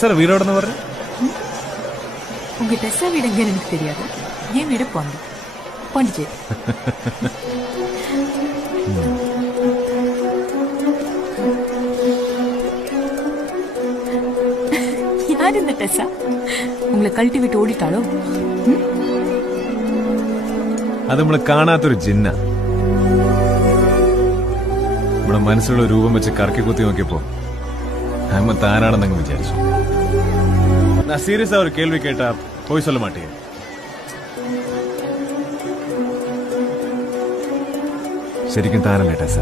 சார் வீரோட வர்றேன். உங்க டெஸ்ஸா வீடு எங்கன்னு எனக்கு தெரியாது. என் வீடு பாண்டிச்சேரி. யார் இந்த டெஸ்ஸா? உங்களை கழட்டி விட்டு ஓடிட்டாளோ? അത് നമ്മള് കാണാത്തൊരു ജിന്ന. നമ്മുടെ മനസ്സിലുള്ള രൂപം വെച്ച് കറക്കി കുത്തി നോക്കിയപ്പോ അമ്മ താനാണെന്നങ്ങ് വിചാരിച്ചു. நான் சீரியஸா ஒரு கேள்வி கேட்டா போய் சொல்ல மாட்டீங்க. ശരിക്കും താനല്ലേ ടെസ?